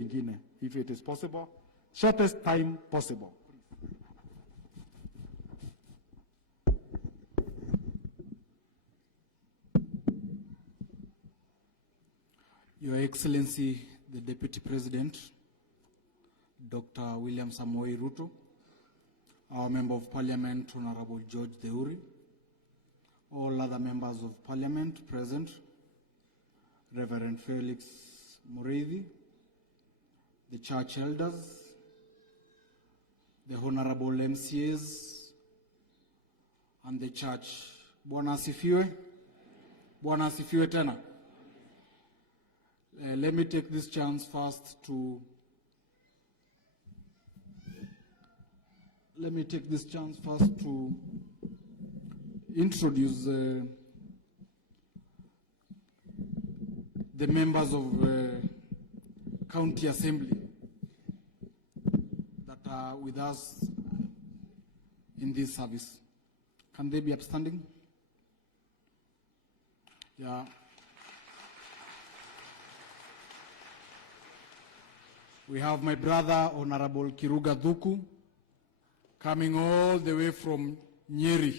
if it is possible, shortest time possible. Your Excellency, the Deputy President, Dr. William Samoei Ruto, our Member of Parliament, Honorable George Deuri, all other members of Parliament present, Reverend Felix Mureithi, the church elders, the honorable MCAs, and the church. Bwana asifiwe. Bwana asifiwe tena. Let me take this chance first to introduce the members of County Assembly that are with us in this service. Can they be upstanding? Yeah. We have my brother, Honorable Kiruga Dhuku, coming all the way from Nyeri.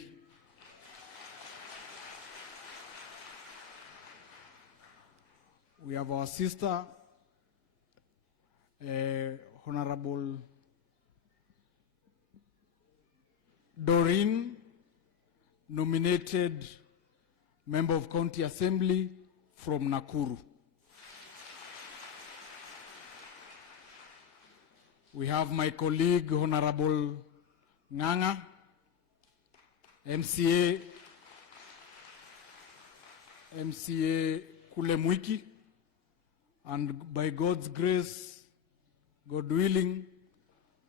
We have our sister, Honorable Doreen, nominated Member of County Assembly from Nakuru. We have my colleague, Honorable Nganga, MCA Kule Mwiki, and by God's grace, God willing,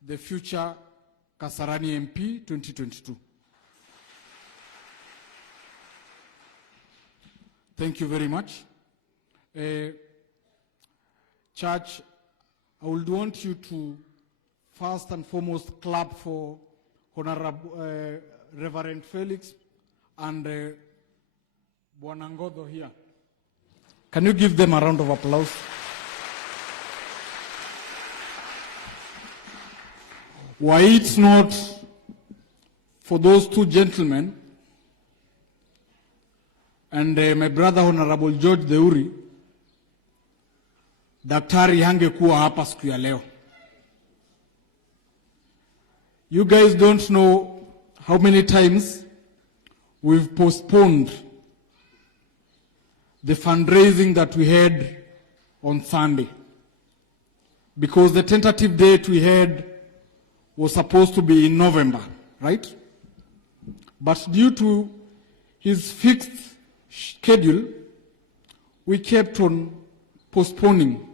the future Kasarani MP 2022. Thank you very much. Church, I would want you to first and foremost clap for Honorable Reverend Felix and Bwana Ngodho here. Can you give them a round of applause? Why it's not for those two gentlemen and my brother Honorable George Deuri, daktari hangekuwa hapa siku ya leo. You guys don't know how many times we've postponed the fundraising that we had on Sunday, because the tentative date we had was supposed to be in November, right? But due to his fixed schedule, we kept on postponing.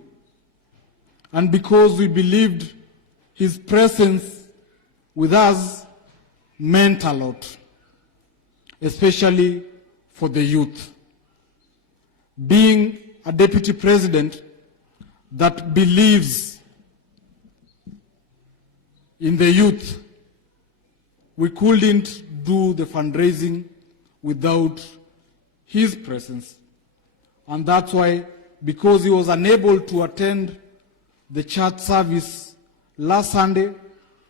And because we believed his presence with us meant a lot, especially for the youth. Being a deputy president that believes in the youth, we couldn't do the fundraising without his presence. And that's why, because he was unable to attend the church service last Sunday,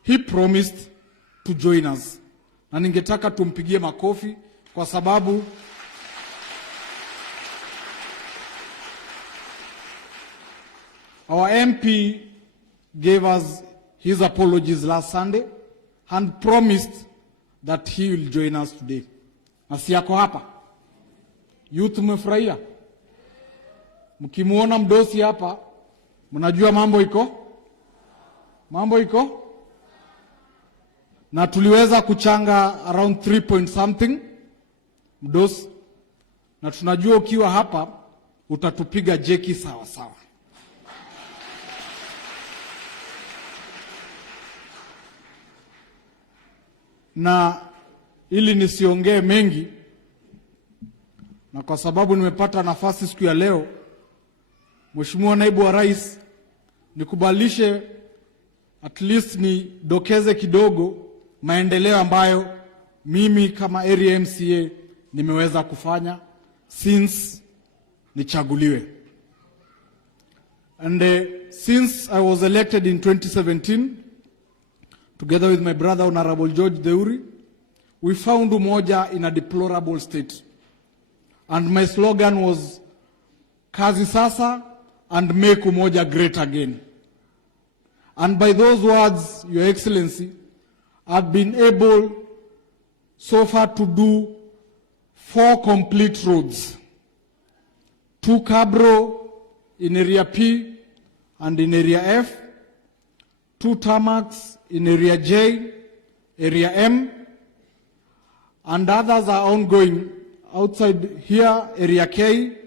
he promised to join us. Na ningetaka tumpigie makofi kwa sababu our MP gave us his apologies last Sunday and promised that he will join us today. Nasi yako hapa. Youth mmefurahia? Mkimuona mdosi hapa, mnajua mambo iko? Mambo iko? Na tuliweza kuchanga around 3 point something mdosi. Na tunajua ukiwa hapa utatupiga jeki sawa sawa. Na ili nisiongee mengi, na kwa sababu nimepata nafasi siku ya leo, Mheshimiwa Naibu wa Rais, nikubalishe at least ni dokeze kidogo maendeleo ambayo mimi kama area MCA nimeweza kufanya since nichaguliwe. And since I was elected in 2017, together with my brother, Honorable George Deuri, we found Umoja in a deplorable state. And my slogan was, Kazi Sasa and make Umoja great again. And by those words, Your Excellency, I've been able so far to do 4 complete roads. 2 Cabro in Area P and in Area F, 2 tarmacs in Area J, Area M, and others are ongoing. Outside here, Area K,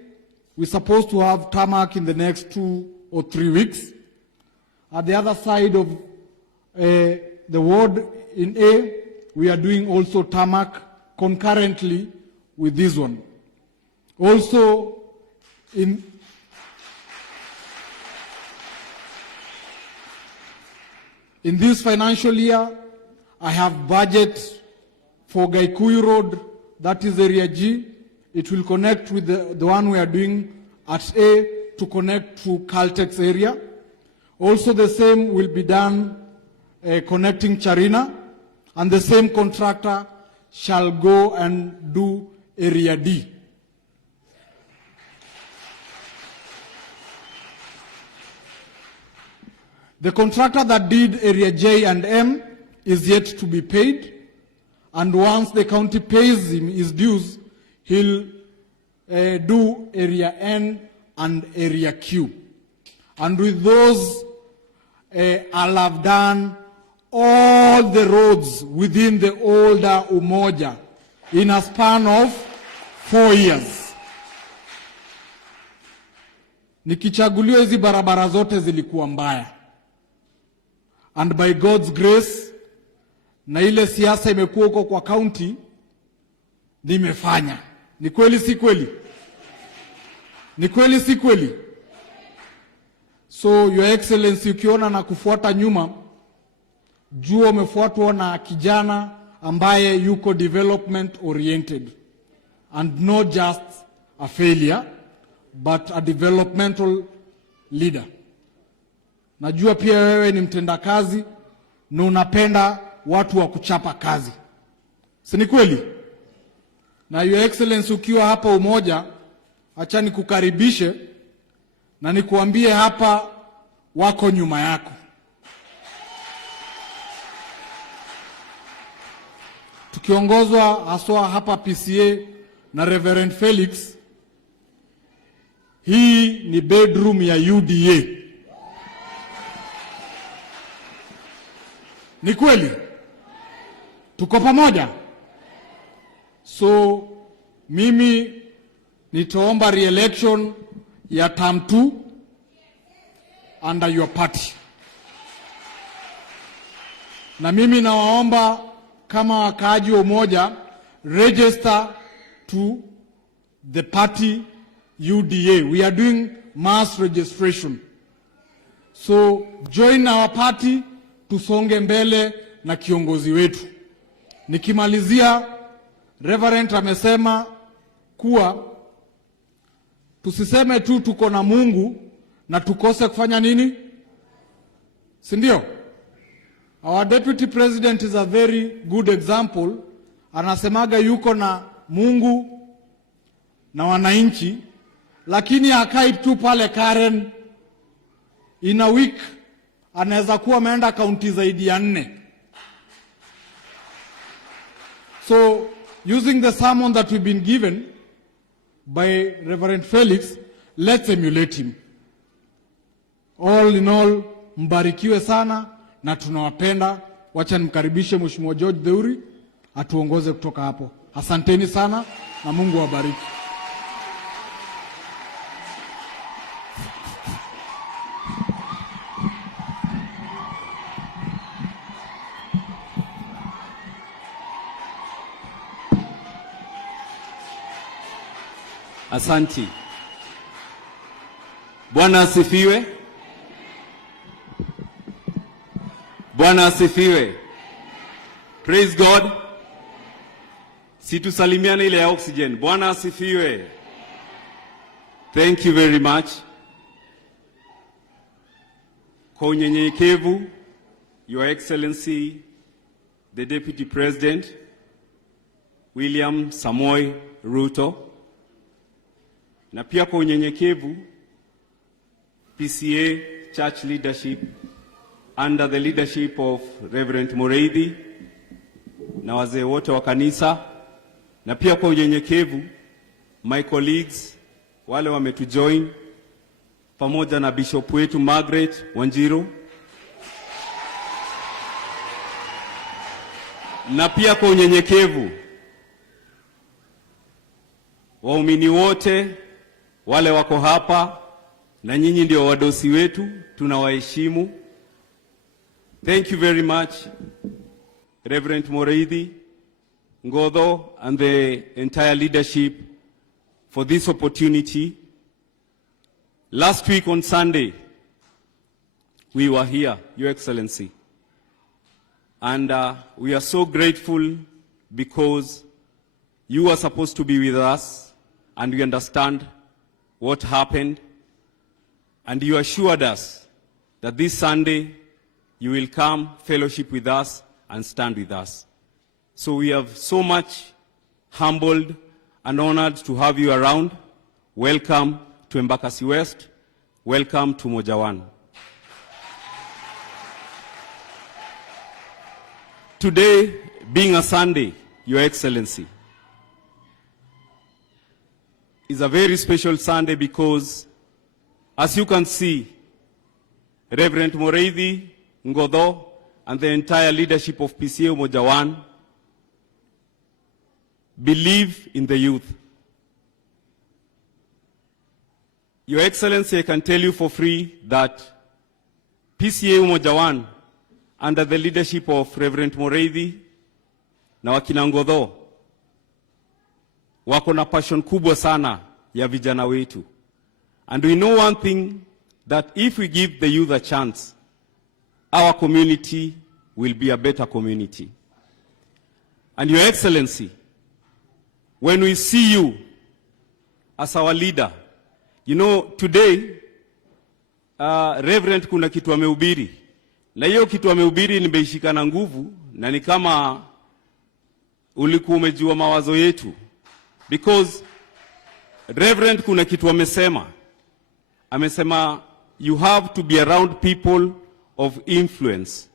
we're supposed to have tarmac in the next 2 or 3 weeks. At the other side of the ward in A, we are doing also tarmac concurrently with this one. Also, in this financial year, I have budget for Gaikuyu Road, that is Area G. It will connect with the one we are doing at A to connect to Caltex area. Also the same will be done connecting Charina, and the same contractor shall go and do Area D. The contractor that did Area J and M is yet to be paid, and once the county pays him his dues, he'll do Area N and Area Q. And with those, I'll have done all the roads within the older Umoja in a span of 4 years. Nikichaguliwa hizi barabara zote zilikuwa mbaya. And by God's grace, na ile siasa imekuwa huko kwa county, nimefanya. Ni kweli si kweli? Ni kweli si kweli? So Your Excellency, ukiona na kufuata nyuma, jua umefuatwa na kijana ambaye yuko development oriented, and not just a failure but a developmental leader. Najua pia wewe ni mtendakazi na unapenda watu wa kuchapa kazi. Si ni kweli? Na Your Excellency, ukiwa hapa Umoja, acha nikukaribishe na nikuambie hapa wako nyuma yako. Tukiongozwa haswa hapa PCEA na Reverend Felix, hii ni bedroom ya UDA. Ni kweli? Tuko pamoja? So mimi nitaomba re-election ya term 2 under your party. Na mimi nawaomba kama wakaaji wa Umoja, register to the party UDA. We are doing mass registration. So join our party, tusonge mbele na kiongozi wetu. Nikimalizia, Reverend amesema kuwa tusiseme tu tuko na Mungu na tukose kufanya nini? Si ndio? Our Deputy President is a very good example. Anasemaga yuko na Mungu na wananchi, lakini hakai tu pale Karen. In a week anaweza kuwa ameenda kaunti zaidi ya 4. So using the sermon that we've been given by Reverend Felix, let's emulate him. All in all, mbarikiwe sana na tunawapenda. Wacha nimkaribishe Mheshimiwa George Deuri atuongoze kutoka hapo. Asanteni sana na Mungu awabariki. Asanti. Bwana asifiwe. Bwana asifiwe. Praise God. Situsalimiane ile ya oxygen. Bwana asifiwe. Thank you very much. Kwa unyenyekevu, Your Excellency, the Deputy President, William Samoei Ruto, na pia kwa unyenyekevu, PCEA Church Leadership under the leadership of Reverend Moreithi na wazee wote wa kanisa, na pia kwa unyenyekevu, my colleagues wale wametujoin pamoja na Bishop wetu Margaret Wanjiru, na pia kwa unyenyekevu waumini wote wale wako hapa, na nyinyi ndio wadosi wetu, tunawaheshimu. Thank you very much, Reverend Moreithi, Ngodho, and the entire leadership for this opportunity. Last week on Sunday, we were here, Your Excellency, and we are so grateful because you were supposed to be with us, and we understand what happened, and you assured us that this Sunday you will come, fellowship with us, and stand with us. So we are so much humbled and honored to have you around. Welcome to Embakasi West. Welcome to Umoja One. Today, being a Sunday, Your Excellency, is a very special Sunday because, as you can see, Reverend Moreithi, Ngodho, and the entire leadership of PCEA Umoja One believe in the youth. Your Excellency, I can tell you for free that PCEA Umoja One, under the leadership of Reverend Moreithi na wakina Ngodho, wako na passion kubwa sana ya vijana wetu. And we know one thing, that if we give the youth a chance, our community will be a better community. And Your Excellency, when we see you as our leader, you know, today, Reverend kuna kitu amehubiri. Na hiyo kitu amehubiri nimeishika na nguvu, na ni kama ulikuwa umejua mawazo yetu. Because Reverend kuna kitu amesema. Amesema, you have to be around people of influence.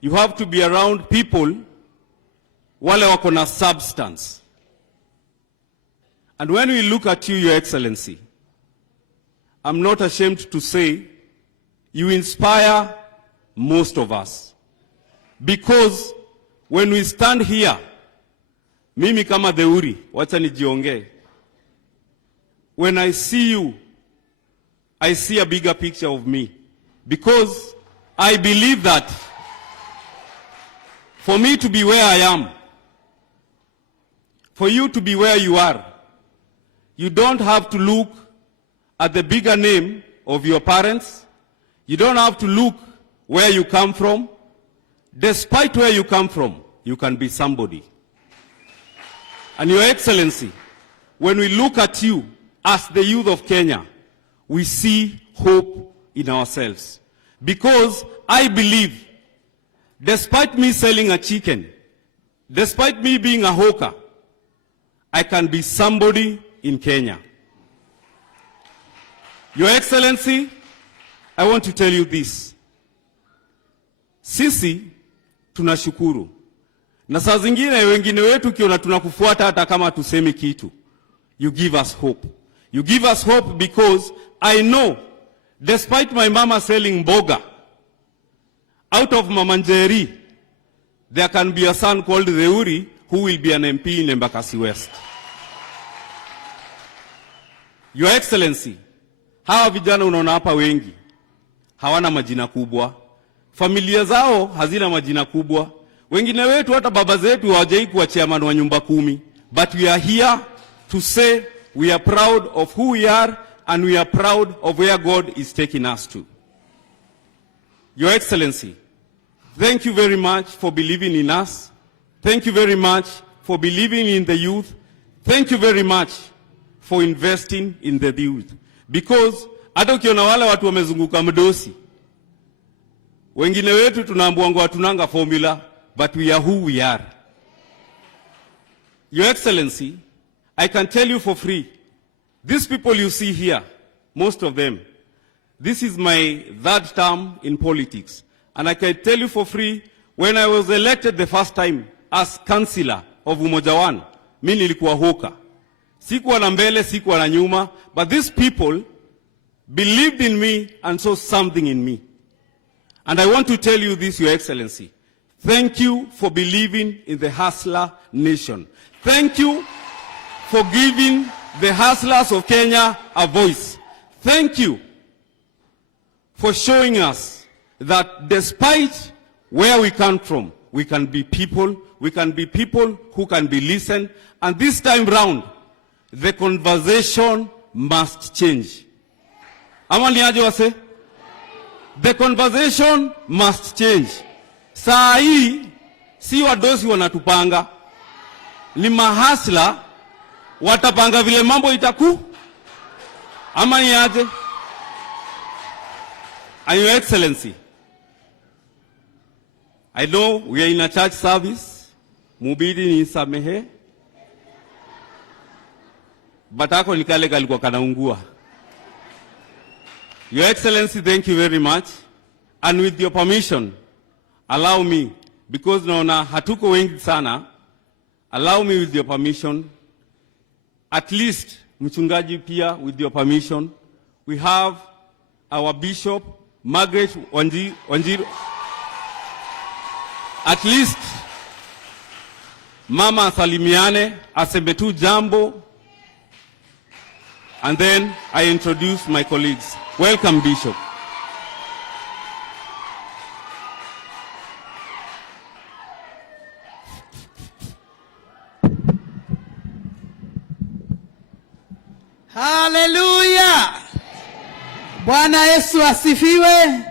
You have to be around people wale wako na substance. And when we look at you, Your Excellency, I'm not ashamed to say you inspire most of us. Because when we stand here, mimi kama Deuri, wacha nijiongee. When I see you, I see a bigger picture of me. Because I believe that for me to be where I am, for you to be where you are, you don't have to look at the bigger name of your parents. You don't have to look where you come from. Despite where you come from, you can be somebody. And Your Excellency, when we look at you as the youth of Kenya, we see hope in ourselves. Because I believe, despite me selling a chicken, despite me being a hawker, I can be somebody in Kenya. Your Excellency, I want to tell you this. Sisi tunashukuru. Na saa zingine wengine wetu kiona tunakufuata hata kama tusemi kitu. You give us hope. You give us hope because I know, despite my mama selling mboga, out of Mama Njeri, there can be a son called Deuri who will be an MP in Embakasi West. Your Excellency, hawa vijana unaona hapa wengi hawana majina kubwa. Familia zao hazina majina kubwa. Wengine wetu hata baba zetu hawajai kuwa chairman wa nyumba 10. But we are here to say we are proud of who we are, and we are proud of where God is taking us to. Your Excellency, thank you very much for believing in us. Thank you very much for believing in the youth. Thank you very much for investing in the youth. Because hata ukiona wale watu wamezunguka mdosi, Wengine wetu tunaambiwa hatunanga formula, but we are who we are. Your Excellency, I can tell you for free, these people you see here, most of them, this is my third term in politics. And I can tell you for free, when I was elected the first time as councillor of Umoja 1, mimi nilikuwa hoka. Sikuwa na mbele, sikuwa na nyuma, but these people believed in me and saw something in me. And I want to tell you this, Your Excellency. Thank you for believing in the hustler nation. Thank you for giving the hustlers of Kenya a voice. Thank you for showing us that despite where we come from, we can be people who can be listened, and this time round, the conversation must change. Ama ni aje wase? The conversation must change. Saa hii, si wadosi wanatupanga, ni mahasla watapanga vile mambo itaku. Ama ni aje? And Your Excellency, I know we are in a church service, mubidi ni samehe, but ako ni kale kalikuwa kanaungua. Your Excellency, thank you very much. And with your permission, allow me, because naona hatuko wengi sana, allow me with your permission, at least, mchungaji pia, with your permission, we have our Bishop, Margaret Wanjiru. At least, mama salimiane, aseme tu jambo, and then I introduce my colleagues. Welcome, Bishop. Hallelujah. Bwana Yesu asifiwe.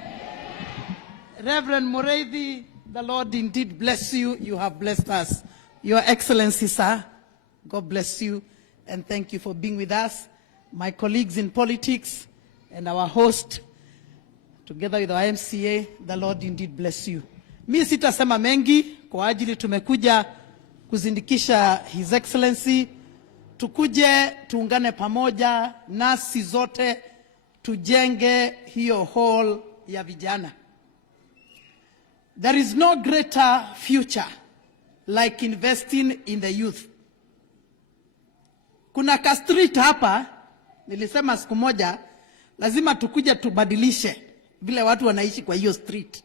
Reverend Mureithi, the Lord indeed bless you. You have blessed us. Your Excellency, sir, God bless you and thank you for being with us. My colleagues in politics and our host, together with our MCA, the Lord indeed bless you. Mi sitasema mengi kwa ajili tumekuja kuzindikisha His Excellency. Tukuje tuungane pamoja nasi zote tujenge hiyo hall ya vijana. There is no greater future like investing in the youth. Kuna ka street hapa, nilisema siku moja, lazima tukuje tubadilishe vile watu wanaishi kwa hiyo street.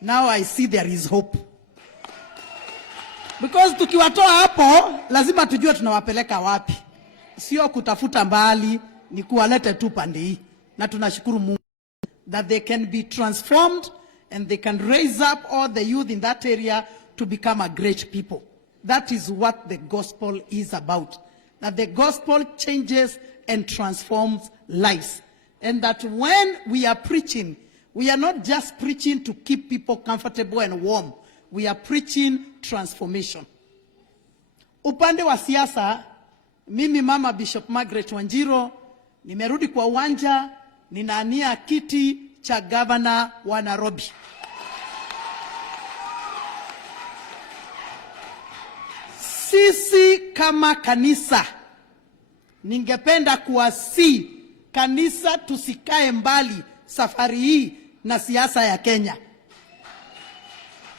Now I see there is hope. Because tukiwatoa hapo, lazima tujue tunawapeleka wapi. Sio kutafuta mbali, ni kuwalete tu pande hii. Na tunashukuru Mungu that they can be transformed and they can raise up all the youth in that area to become a great people. That is what the gospel is about. That the gospel changes and transforms lives. And that when we are preaching, we are not just preaching to keep people comfortable and warm. We are preaching transformation. Upande wa siasa, mimi mama Bishop Margaret Wanjiru, nimerudi kwa uwanja, ninaania kiti cha gavana wa Nairobi. Sisi kama kanisa, ningependa kuwasihi kanisa tusikae mbali safari hii na siasa ya Kenya.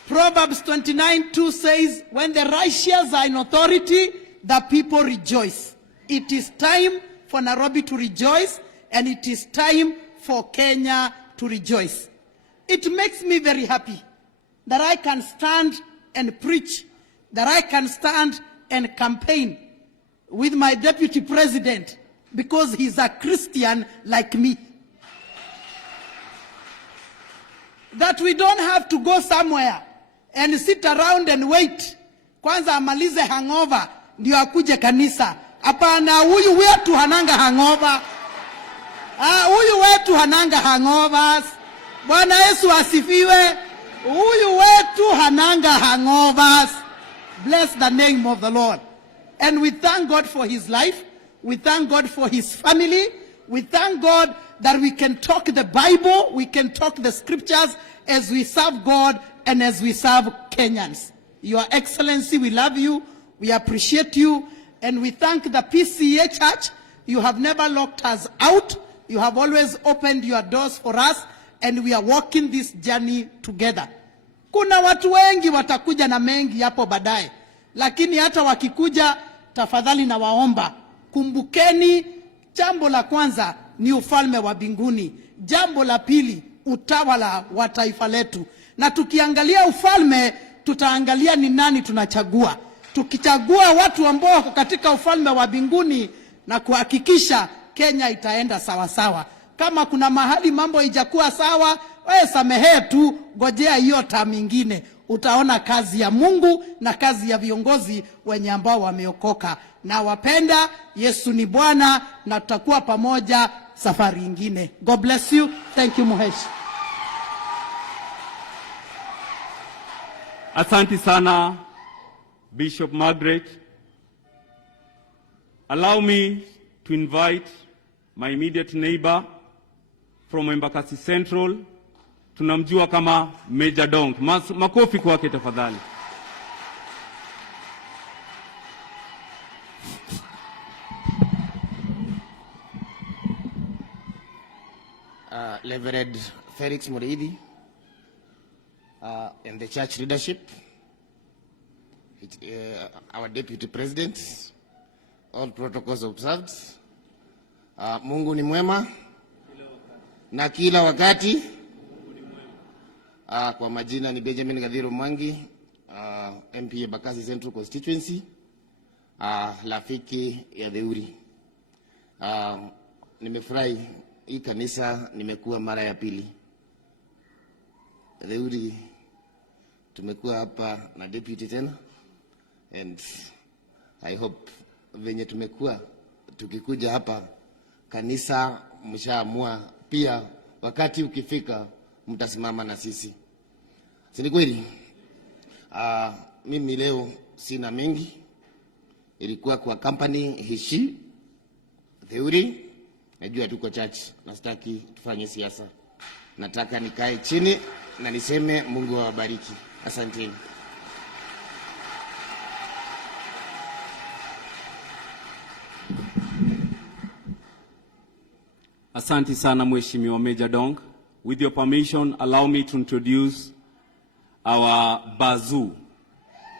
Proverbs 29:2 says, when the righteous are in authority, the people rejoice. It is time for Nairobi to rejoice, and it is time for Kenya to rejoice. It makes me very happy that I can stand and preach, that I can stand and campaign with my deputy president, because he's a Christian like me. That we don't have to go somewhere and sit around and wait kwanza amalize hangover ndio akuje kanisa. Hapana, huyu wetu hananga hangover. Huyu wetu hananga hangovers. Bwana Yesu asifiwe. Huyu wetu hananga hangovers. Bless the name of the Lord. And we thank God for his life. We thank God for his family. We thank God that we can talk the Bible, we can talk the scriptures as we serve God and as we serve Kenyans. Your Excellency, we love you, we appreciate you, and we thank the PCEA Church. You have never locked us out. You have always opened your doors for us, and we are walking this journey together. Kuna watu wengi watakuja na mengi hapo baadaye, lakini hata wakikuja, tafadhali na waomba, kumbukeni jambo la kwanza ni ufalme wa mbinguni. Jambo la pili, utawala wa taifa letu. Na tukiangalia ufalme, tutaangalia ni nani tunachagua. Tukichagua watu ambao wako katika ufalme wa mbinguni, na kuhakikisha Kenya itaenda sawa sawa. Kama kuna mahali mambo ijakuwa sawa, wewe samehe tu, ngojea hiyo tamu nyingine. Utaona kazi ya Mungu na kazi ya viongozi wenye ambao wameokoka. Na wapenda, Yesu ni Bwana, na tutakuwa pamoja safari nyingine. God bless you. Thank you, Muhesh. Asante sana, Bishop Margaret. Allow me to invite my immediate neighbor from Embakasi Central. Tunamjua kama Major Dong. Makofi kwake tafadhali. Reverend Felix Mureithi, and the church leadership, our deputy president, all protocols observed. Mungu ni mwema na kila wakati. Kwa majina ni Benjamin Gadhiro Mwangi, MP Embakasi Central Constituency, rafiki ya Theuri. Nimefurahi hii kanisa, nimekuwa mara ya pili. Theuri tumekuwa hapa na deputy tena, and I hope venye tumekuwa tukikuja hapa kanisa mshaamua pia wakati ukifika mtasimama na sisi. Si ni kweli? Mimi leo sina mengi. Ilikuwa kwa company hishi Theuri. Najua tuko church, na sitaki tufanye siasa. Nataka nikae chini na niseme Mungu awabariki. Asanteni. Asante sana Mheshimiwa Major Dong. With your permission, allow me to introduce our Bazoo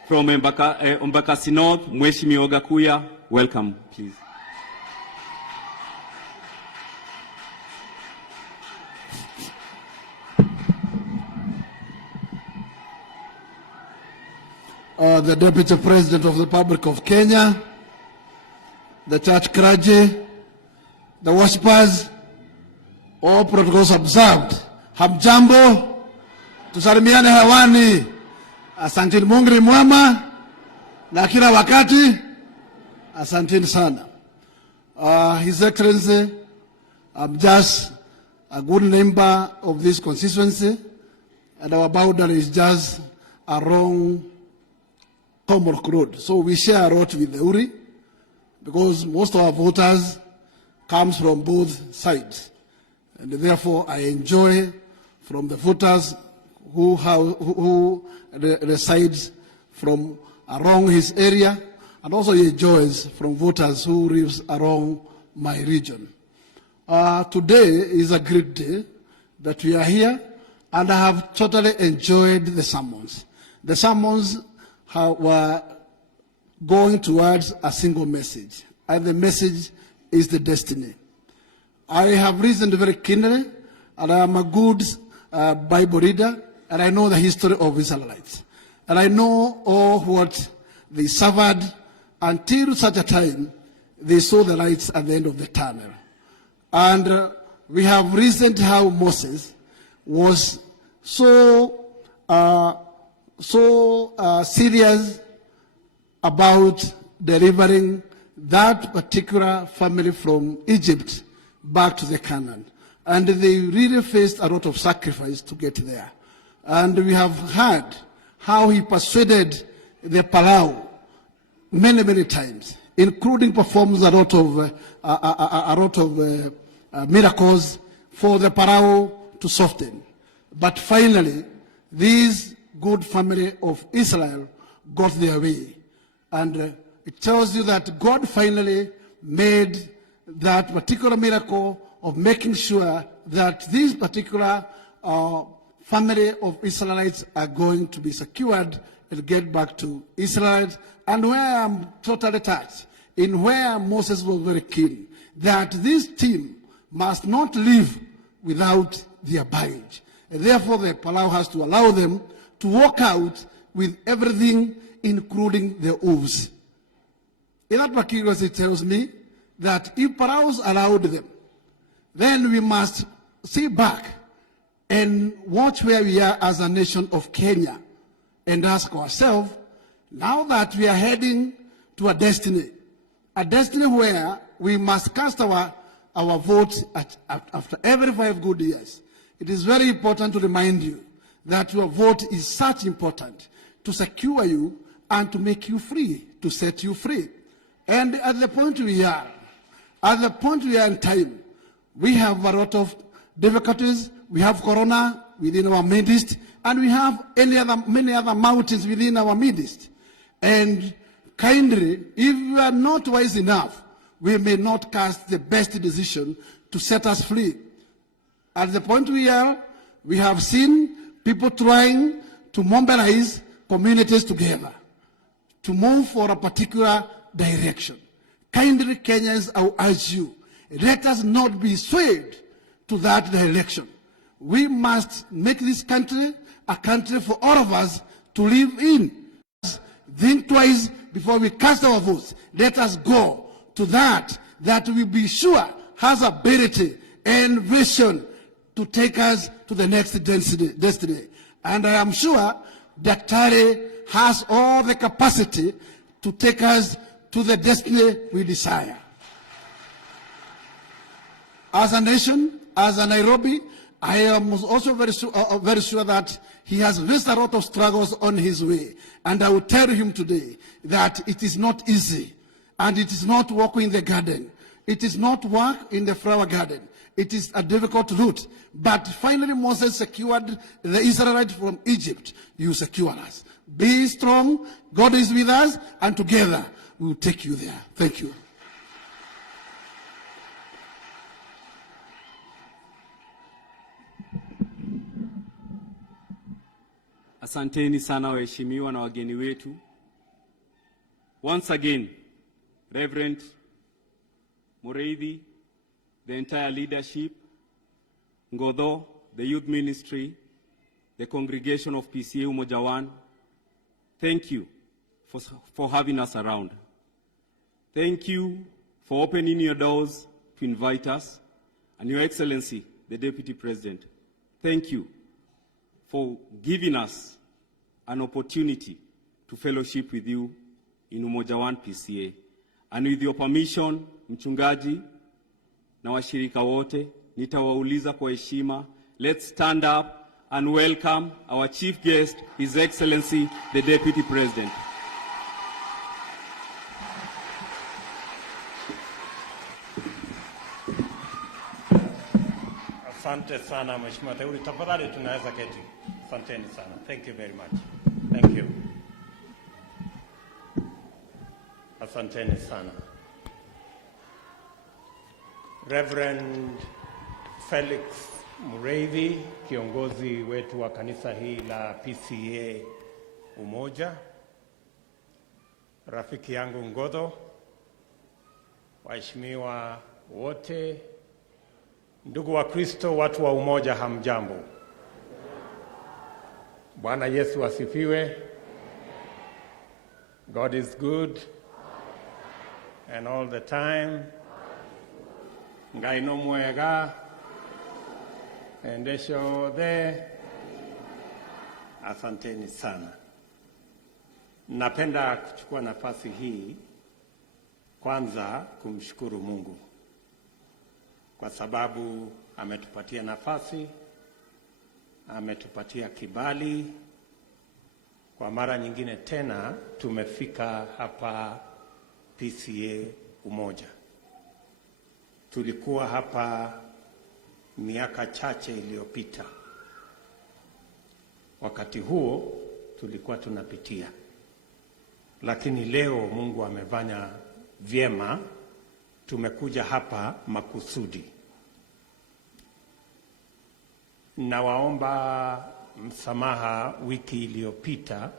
from Embakasi North, Mheshimiwa Gakuya. Welcome, please. The Deputy President of the Republic of Kenya, the church clergy, the worshippers, all protocols observed. Hamjambo, tusalimiane hewani. Asanteni, Mungu ni mwema na kila wakati. Asanteni sana. His Excellency, I'm just a good member of this constituency, and our boundary is just along Tomorrow Road. So we share a lot with the Uri, because most of our voters comes from both sides. And therefore I enjoy from the voters who resides from around his area, and also he enjoys from voters who lives around my region. Today is a great day that we are here, and I have totally enjoyed the sermons. The sermons were going towards a single message, and the message is the destiny. I have reasoned very keenly, and I am a good Bible reader, and I know the history of Israelites. And I know all what they suffered until such a time they saw the lights at the end of the tunnel. And we have reasoned how Moses was so serious about delivering that particular family from Egypt back to the Canaan. And they really faced a lot of sacrifice to get there. And we have heard how he persuaded the Palau many, many times, including performs a lot of miracles for the Pharaoh to soften. But finally, this good family of Israel got their way. And it tells you that God finally made that particular miracle of making sure that this particular family of Israelites are going to be secured and get back to Israel. And where I'm totally touched, in where Moses was very keen, that this team must not live without their baggage. And therefore, the Palau has to allow them to walk out with everything, including the hooves. In that particular, it tells me that if Paraos allowed them, then we must see back and watch where we are as a nation of Kenya and ask ourselves, now that we are heading to a destiny where we must cast our vote after every 5 good years, it is very important to remind you that your vote is such important to secure you and to make you free, to set you free. And at the point we are in time, we have a lot of difficulties. We have Corona within our midst, and we have many other mountains within our midst. And kindly, if we are not wise enough, we may not cast the best decision to set us free. At the point we are, we have seen people trying to mobilize communities together to move for a particular direction. Kindly, Kenyans, I urge you, let us not be swayed to that direction. We must make this country a country for all of us to live in. Think twice before we cast our votes. Let us go to that we be sure has ability and vision to take us to the next destiny. And I am sure Daktari has all the capacity to take us to the destiny we desire. As a nation, as a Nairobi, I am also very sure that he has faced a lot of struggles on his way. And I will tell him today that it is not easy. And it is not walk in the garden. It is not work in the flower garden. It is a difficult route. But finally Moses secured the Israelites from Egypt. You secure us. Be strong. God is with us. And together we will take you there. Thank you. Asanteni sana waheshimiwa na wageni wetu. Once again, Reverend Mureithi, the entire leadership, Ngodho, the youth ministry, the congregation of PCEA Umoja 1, thank you for having us around. Thank you for opening your doors to invite us. And Your Excellency, the Deputy President, thank you for giving us an opportunity to fellowship with you in Umoja 1 PCEA. And with your permission, mchungaji na washirika wote, nitawauliza kwa heshima. Let's stand up and welcome our chief guest, His Excellency, the Deputy President. Asante sana Mheshimiwa Teuli, tafadhali tunaweza keti. Asanteni sana. Thank you very much. Thank you. Asanteni sana. Reverend Felix Mureithi, kiongozi wetu wa kanisa hii la PCEA Umoja. Rafiki yangu Ngodho, waheshimiwa wote, ndugu wa Kristo, watu wa Umoja, hamjambo. Bwana Yesu asifiwe. God is good and all the time. Ngai no mwega endesho the. Asanteni sana. Napenda kuchukua nafasi hii kwanza kumshukuru Mungu kwa sababu ametupatia nafasi, ametupatia kibali. Kwa mara nyingine tena tumefika hapa PCEA Umoja. Tulikuwa hapa miaka chache iliyopita. Wakati huo tulikuwa tunapitia, lakini leo Mungu amefanya vyema, tumekuja hapa makusudi. Nawaomba msamaha wiki iliyopita.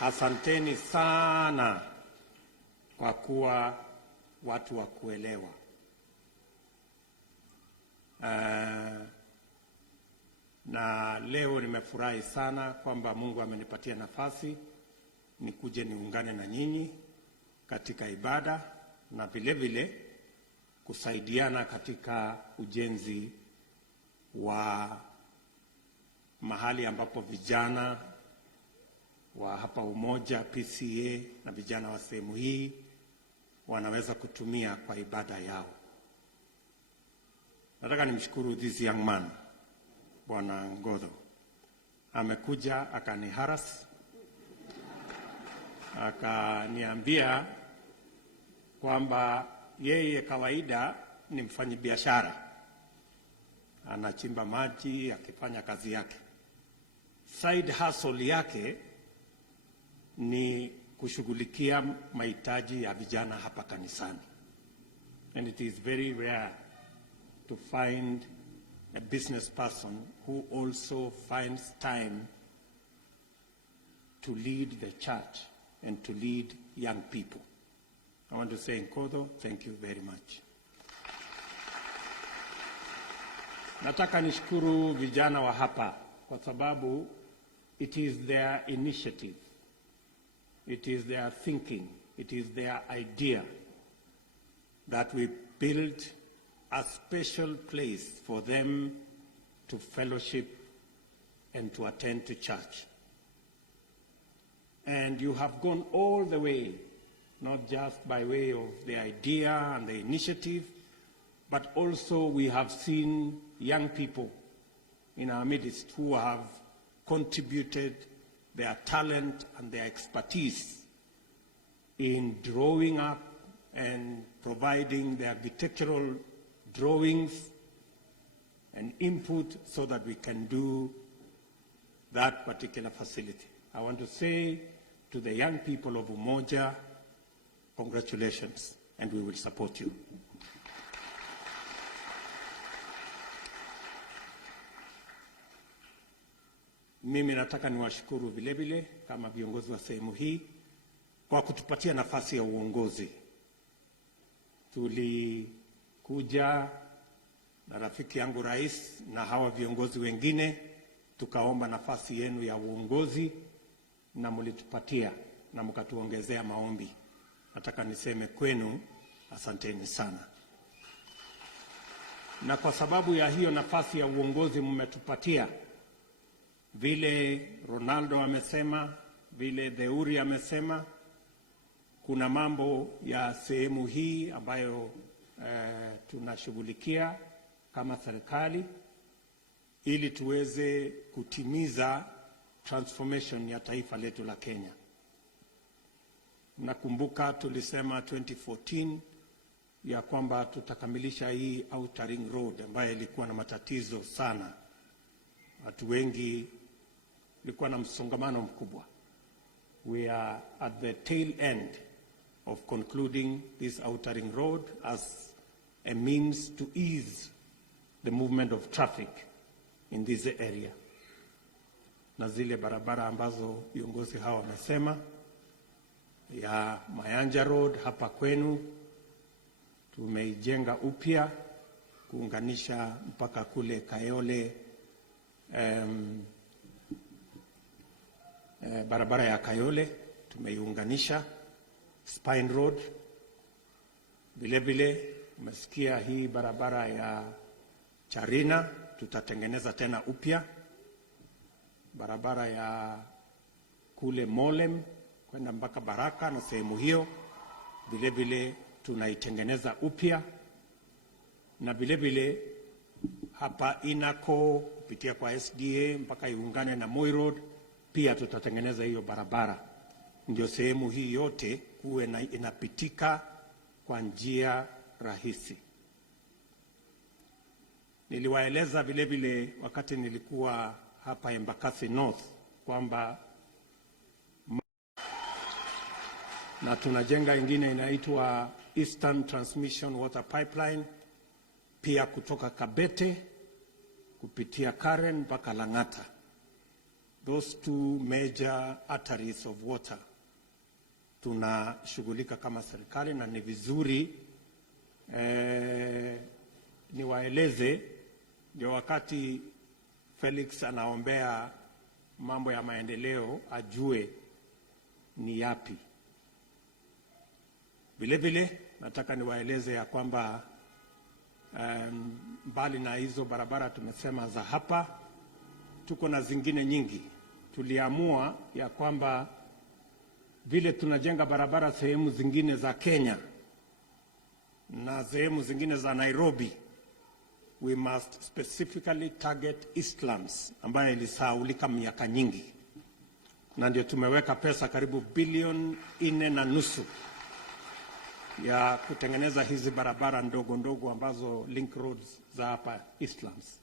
Asanteni sana kwa kuwa watu wa kuelewa. Na leo nimefurahi sana kwamba Mungu amenipatia nafasi nikuje niungane na nyinyi katika ibada na vile vile kusaidiana katika ujenzi wa mahali ambapo vijana wa hapa Umoja, PCEA na vijana wa sehemu hii wanaweza kutumia kwa ibada yao. Nataka nimshukuru this young man, Bwana Ngodho. Amekuja akaniharas, akaniambia kwamba yeye kawaida ni mfanyabiashara, anachimba maji akifanya kazi yake. Side hustle yake ni kushughulikia mahitaji ya vijana hapa kanisani. And it is very rare to find a business person who also finds time to lead the church and to lead young people. I want to say, Nkodho, thank you very much. Nataka nishukuru vijana wa hapa kwa sababu it is their initiative, it is their thinking, it is their idea that we build a special place for them to fellowship and to attend to church. And you have gone all the way, not just by way of the idea and the initiative, but also we have seen young people in our midst who have contributed their talent and their expertise in drawing up and providing the architectural drawings and input so that we can do that particular facility. I want to say to the young people of Umoja, congratulations, and we will support you. Mimi nataka niwashukuru vile vile kama viongozi wa sehemu hii kwa kutupatia nafasi ya uongozi. Tulikuja na rafiki yangu rais na hawa viongozi wengine, tukaomba nafasi yenu ya uongozi na mlitupatia na mkatuongezea maombi. Nataka niseme kwenu asanteni sana. Na kwa sababu ya hiyo nafasi ya uongozi mmetupatia, vile Ronaldo amesema, vile Theuri amesema, kuna mambo ya sehemu hii ambayo tunashughulikia kama serikali ili tuweze kutimiza transformation ya taifa letu la Kenya. Nakumbuka tulisema 2014 ya kwamba tutakamilisha hii Outer Ring Road ambayo ilikuwa na matatizo sana. Watu wengi ilikuwa na msongamano mkubwa. We are at the tail end of concluding this Outer Ring Road as a means to ease the movement of traffic in this area. Na zile barabara ambazo viongozi hawa wamesema ya Mayanja Road hapa kwenu tumeijenga upya kuunganisha mpaka kule Kayole, barabara ya Kayole tumeiunganisha. Spine Road vile vile umesikia hii barabara ya Charina tutatengeneza tena upya. Barabara ya kule Molem kwenda mpaka Baraka na sehemu hiyo vile vile tunaitengeneza upya. Na vile vile hapa Inako kupitia kwa SDA mpaka iungane na Moi Road pia tutatengeneza hiyo barabara. Ndio sehemu hii yote kuwe inapitika kwa njia rahisi. Niliwaeleza vile vile wakati nilikuwa hapa Embakasi North kwamba na tunajenga ingine inaitwa Eastern Transmission Water Pipeline pia kutoka Kabete kupitia Karen mpaka Lang'ata. Those two major arteries of water tunashughulika kama serikali, na ni vizuri niwaeleze ndio wakati Felix anaombea mambo ya maendeleo ajue ni yapi. Vile vile nataka niwaeleze ya kwamba mbali na hizo barabara tumesema za hapa, tuko na zingine nyingi. Tuliamua ya kwamba vile tunajenga barabara sehemu zingine za Kenya na sehemu zingine za Nairobi, we must specifically target Eastlands ambayo ilisahaulika miaka nyingi, na ndio tumeweka pesa karibu bilioni 4.5 ya kutengeneza hizi barabara ndogo ndogo ambazo link roads za hapa Eastlands.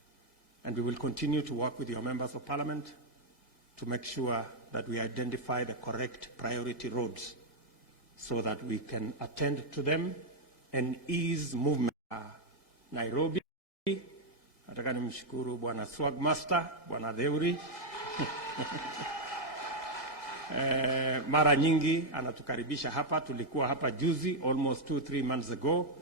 And we will continue to work with your members of parliament to make sure that we identify the correct priority roads so that we can attend to them and ease movement. Nairobi, nataka nimshukuru Bwana Swagmaster, Bwana Theuri. Mara nyingi anatukaribisha hapa. Tulikuwa hapa juzi, almost 2-3 months ago.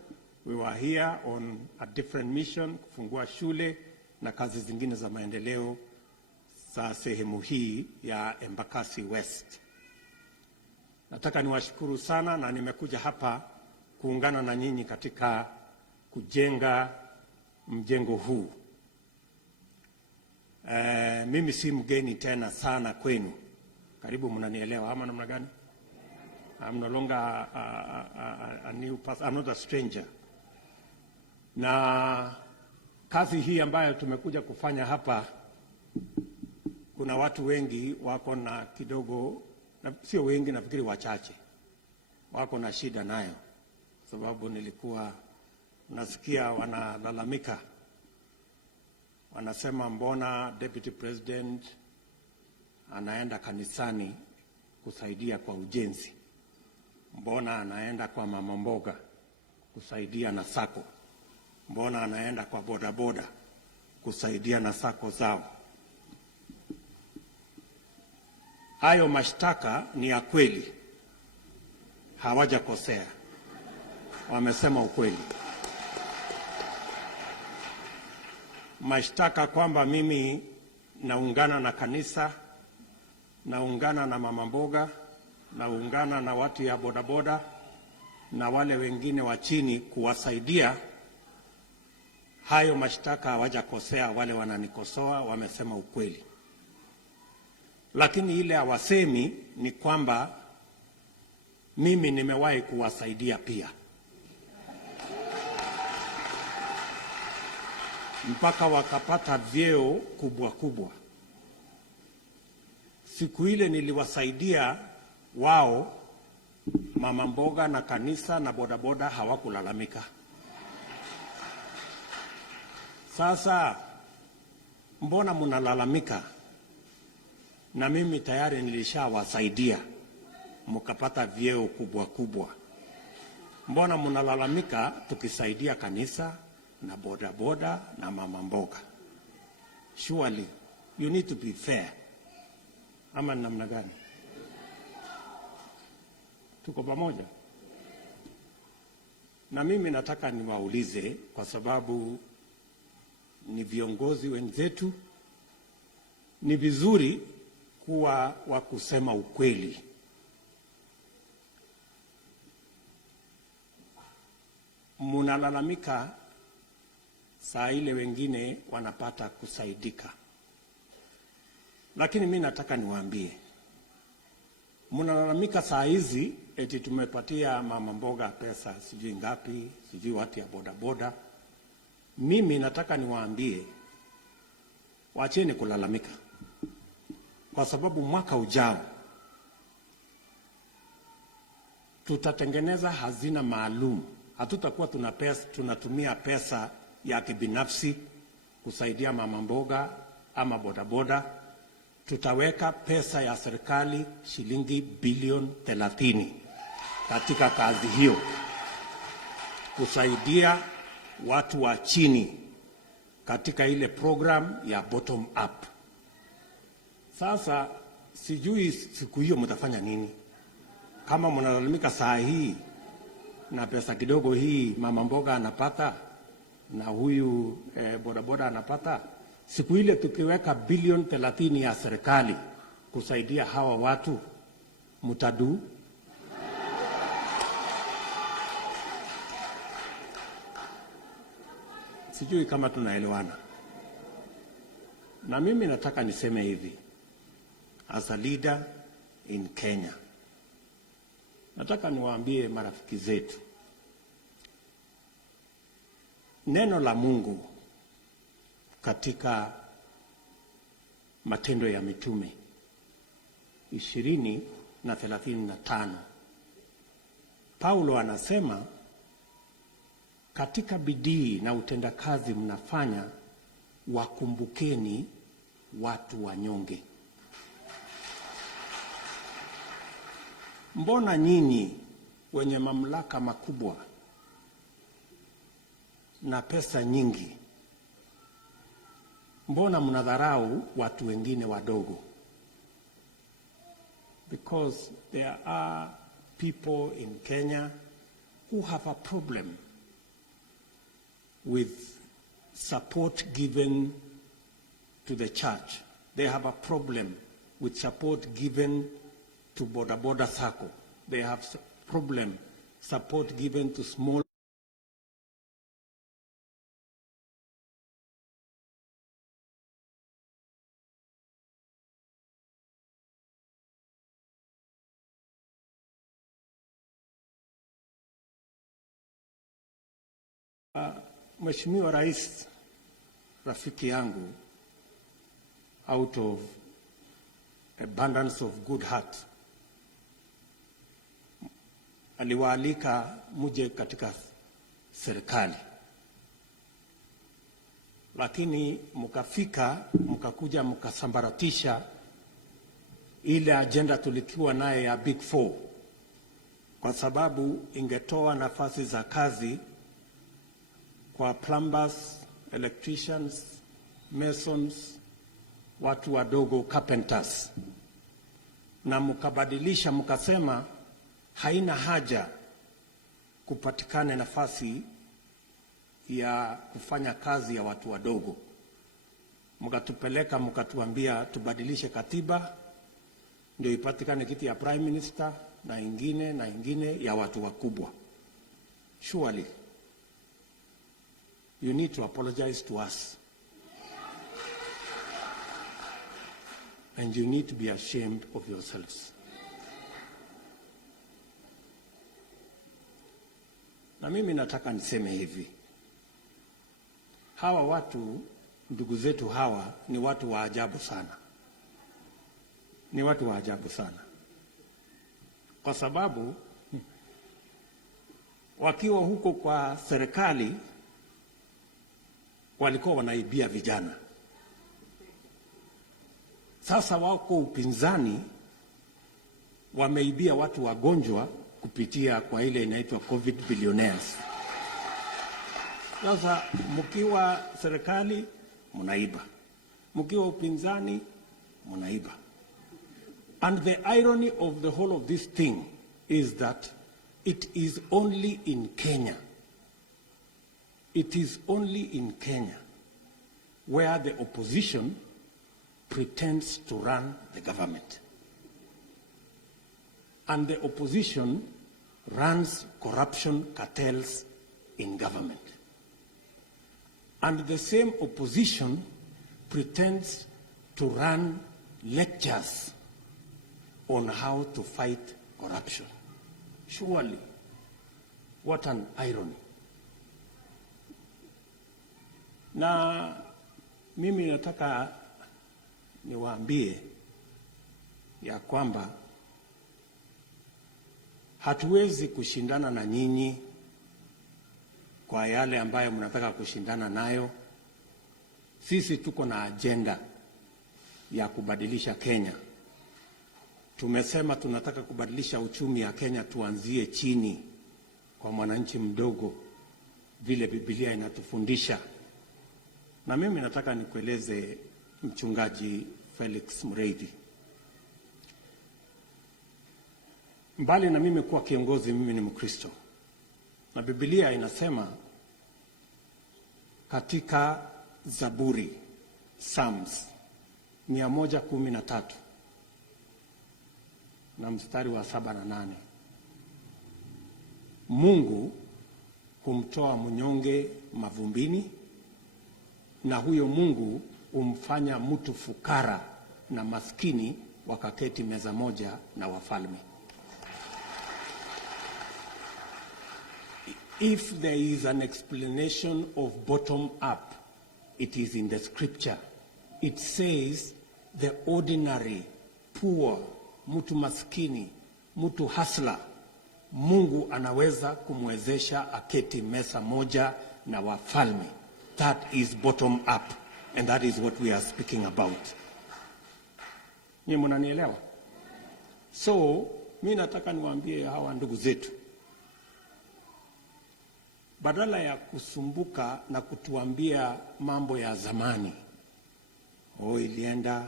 We were here on a different mission, kufungua shule na kazi zingine za maendeleo za sehemu hii ya Embakasi West. Nataka niwashukuru sana, na nimekuja hapa kuungana na nyinyi katika kujenga mjengo huu. Mimi si mgeni tena sana kwenu. Karibu mnanielewa ama namna gani? I'm no longer a new person. I'm not a stranger. Na kazi hii ambayo tumekuja kufanya hapa, kuna watu wengi wako na kidogo, sio wengi, nafikiri wachache wako na shida nayo, sababu nilikuwa nasikia wanalalamika, wanasema mbona Deputy President anaenda kanisani kusaidia kwa ujenzi, mbona anaenda kwa mama mboga kusaidia na sako, mbona anaenda kwa bodaboda kusaidia na sako zao. Hayo mashtaka ni ya kweli, hawajakosea, wamesema ukweli. Mashtaka kwamba mimi naungana na kanisa, naungana na mama mboga, naungana na watu ya bodaboda na wale wengine wa chini kuwasaidia, hayo mashtaka hawajakosea. Wale wananikosoa wamesema ukweli, lakini ile hawasemi ni kwamba mimi nimewahi kuwasaidia pia, mpaka wakapata vyeo kubwa kubwa. Siku ile niliwasaidia wao, mama mboga na kanisa na bodaboda hawakulalamika. Sasa mbona mnalalamika? Na mimi tayari nilishawasaidia mkapata vyeo kubwa kubwa. Mbona mnalalamika tukisaidia kanisa na bodaboda na mama mboga? Surely you need to be fair. Ama namna gani? Tuko pamoja? Na mimi nataka niwaulize, kwa sababu ni viongozi wenzetu, ni vizuri kuwa wa kusema ukweli. Munalalamika saa ile wengine wanapata kusaidika, lakini mimi nataka niwaambie, munalalamika saa hizi eti tumepatia mama mboga pesa sijui ngapi, sijui watu ya bodaboda. Mimi nataka niwaambie, wacheni kulalamika, kwa sababu mwaka ujao tutatengeneza hazina maalum. Hatutakuwa tunatumia pesa ya kibinafsi kusaidia mama mboga ama bodaboda, tutaweka pesa ya serikali shilingi bilioni 30 katika kazi hiyo kusaidia watu wa chini katika ile program ya bottom up. Sasa sijui siku hiyo mtafanya nini, kama mnalalamika saa hii na pesa kidogo hii mama mboga anapata na huyu bodaboda anapata. Siku ile tukiweka bilioni 30 ya serikali kusaidia hawa watu, mutadu? Sijui kama tunaelewana. Na mimi nataka niseme hivi, as a leader in Kenya, nataka niwaambie marafiki zetu, neno la Mungu katika Matendo ya Mitume 20:35, Paulo anasema, katika bidii na utendakazi mnafanya, wakumbukeni watu wanyonge. Mbona nyinyi wenye mamlaka makubwa na pesa nyingi, mbona mnadharau watu wengine wadogo? Because there are people in Kenya who have a problem with support given to the church. They have a problem with support given to Boda Boda Sacco. They have problem support given to small Mheshimiwa Rais, rafiki yangu, out of abundance of good heart, aliwaalika muje katika serikali, lakini mkafika mkakuja mkasambaratisha ile agenda tulikuwa naye ya Big Four, kwa sababu ingetoa nafasi za kazi kwa plumbers, electricians, masons, watu wadogo, carpenters, na mkabadilisha mkasema haina haja kupatikane nafasi ya kufanya kazi ya watu wadogo. Mkatupeleka mkatuambia tubadilishe katiba ndio ipatikane kiti ya prime minister na ingine ya watu wakubwa. Surely you need to apologize to us. And you need to be ashamed of yourselves. Na mimi nataka niseme hivi, hawa watu, ndugu zetu hawa, ni watu wa ajabu sana. Ni watu wa ajabu sana. Kwa sababu wakiwa huko kwa serikali walikuwa wanaibia vijana. Sasa wako upinzani, wameibia watu wagonjwa kupitia kwa ile inaitwa COVID billionaires. Sasa mkiwa serikali mnaiba, mkiwa upinzani mnaiba. And the irony of the whole of this thing is that it is only in Kenya. It is only in Kenya where the opposition pretends to run the government. And the opposition runs corruption cartels in government. And the same opposition pretends to run lectures on how to fight corruption. Surely, what an irony. Na mimi nataka niwaambie ya kwamba hatuwezi kushindana na nyinyi kwa yale ambayo mnataka kushindana nayo. Sisi tuko na ajenda ya kubadilisha Kenya. Tumesema tunataka kubadilisha uchumi ya Kenya, tuanzie chini kwa mwananchi mdogo vile Biblia inatufundisha. Na mimi nataka nikueleze Mchungaji Felix Mreithi, mbali na mimi kuwa kiongozi, mimi ni Mkristo, na Biblia inasema katika Zaburi, Psalms 113 na mstari wa 7 na 8, Mungu humtoa mnyonge mavumbini, na huyo Mungu humfanya mtu fukara na maskini wakaketi meza moja na wafalme. If there is an explanation of bottom up, it is in the scripture. It says the ordinary, poor, mtu maskini, mtu hasla, Mungu anaweza kumwezesha aketi meza moja na wafalme. That is bottom up, and that is what we are speaking about. Ni mnanielewa? So, mimi nataka niwaambie hawa ndugu zetu, badala ya kusumbuka na kutuambia mambo ya zamani, ilienda,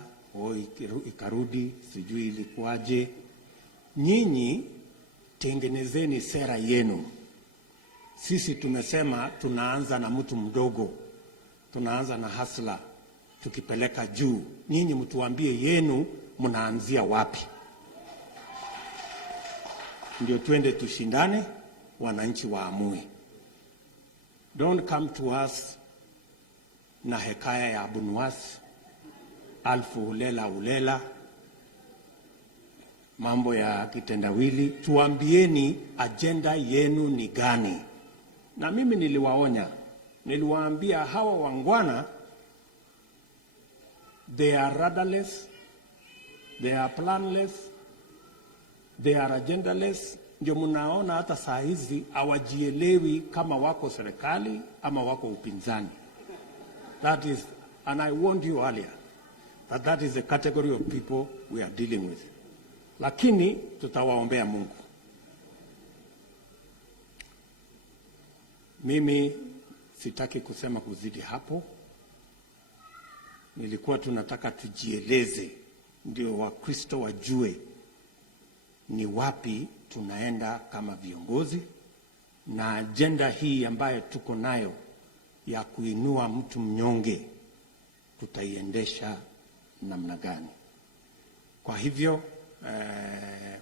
ikarudi, sijui ilikuwaje, nyinyi tengenezeni sera yenu. Sisi tumesema tunaanza na mtu mdogo, tunaanza na hasla, tukipeleka juu. Nyinyi mtuambie yenu mnaanzia wapi, ndio twende tushindane, wananchi waamue. Don't come to us na hekaya ya Abunuwasi, alfu ulela, mambo ya kitendawili. Tuambieni agenda yenu ni gani. Na mimi niliwaonya, niliwaambia hawa wangwana, they are rudderless, they are planless, they are agendaless. Ndio mnaona hata saa hizi hawajielewi kama wako serikali ama wako upinzani. That is, and I warned you earlier, that is the category of people we are dealing with. Lakini tutawaombea Mungu. Mimi sitaki kusema kuzidi hapo. Nilikuwa tunataka tujieleze, ndio Wakristo wajue ni wapi tunaenda kama viongozi, na agenda hii ambayo tuko nayo ya kuinua mtu mnyonge tutaiendesha namna gani. Kwa hivyo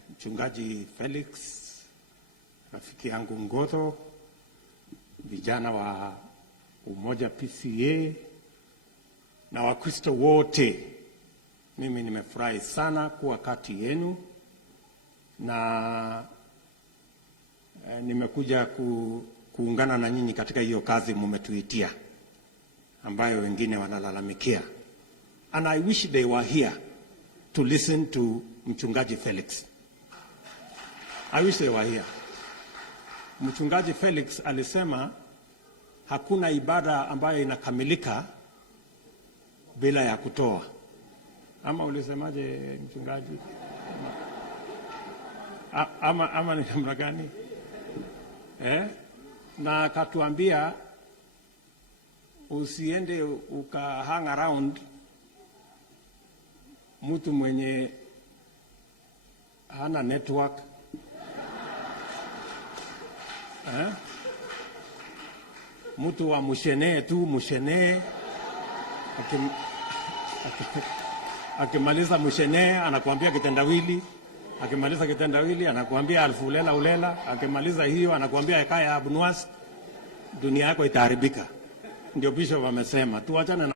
Mchungaji Felix, rafiki yangu Ngotho, vijana wa Umoja PCEA na Wakristo wote, mimi nimefurahi sana kuwa kati yenu, na nimekuja kuungana na nyinyi katika hiyo kazi mumetuitia, ambayo wengine wanalalamikia. And I wish they were here to listen to Mchungaji Felix. I wish they were here. Mchungaji Felix alisema hakuna ibada ambayo inakamilika bila ya kutoa. Ama ulisemaje mchungaji? Ama ni namna gani? Na akatuambia usiende hang around mtu mwenye hana network. Mtu wa mushenee tu, mushenee. Akimaliza mushenee anakuambia kitendawili. Akimaliza kitendawili anakuambia alfu ulela. Akimaliza hiyo anakuambia hekaya ya Abunuwasi. Dunia yako itaharibika. Ndio Bishop amesema tuachane na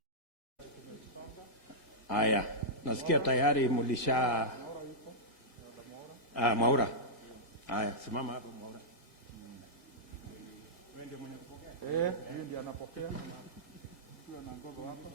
haya. Nasikia tayari mulisha Maura. Haya, simama hapo Maura. Wewe ndio mwenye kupokea? Yeye ndiye anapokea. Kuna na ngogo hapo.